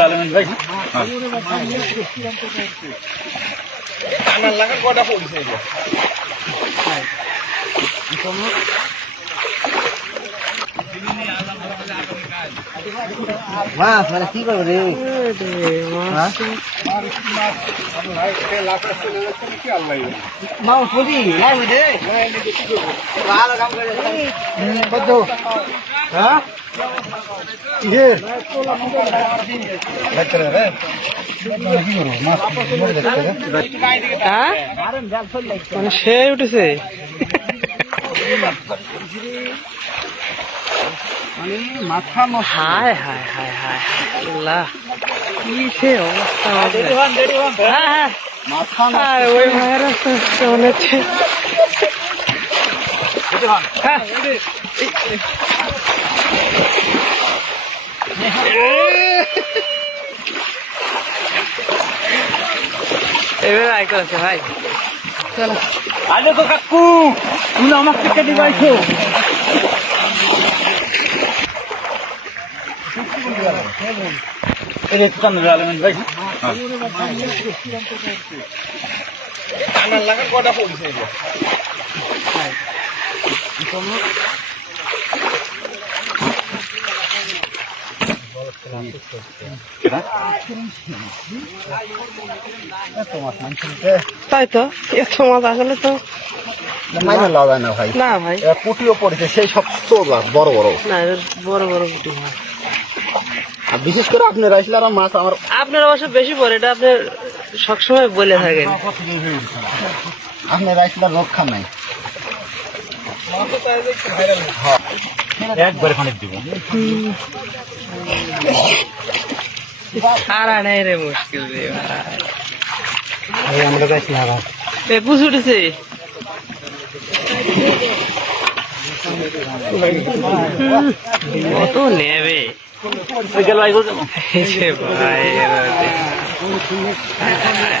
ভাই কানার লাগা কটা পড়ছে এটা মাছ মানে কি করবো রে মাছ পুরি ভালো কাম করে হ্যাঁ মানে সে উঠেছে হায় হায় হায় হায় আল্লাহ কি সে অবস্থা আর ওই ভাইয়ের কেমন হচ্ছে এবার আয় করেছে ভাই চলো আরে তো কাকু তুমি আমাকে কেটে পাইছো এই কানার আলমেন ভাই কানার লাগা কটা পড়ছে এটা তাই তো এত মাছ আসলে তো মাইনে লওয়া যায় না ভাই না ভাই পুটিও পড়েছে সেই সব বড় বড় না বড় বড় পুঁটি মাছ আর বিশেষ করে আপনার আসলে আর মাছ আমার আপনার অবশ্য বেশি পড়ে এটা আপনি সবসময় বলে থাকেন আপনার আসলে রক্ষা নাই একবারে খানিক দিব আর নেই রে মুশকিল রে আমরা যাইছি না এ পুষ উঠেছে কত নেবে গেল ভাই ভাই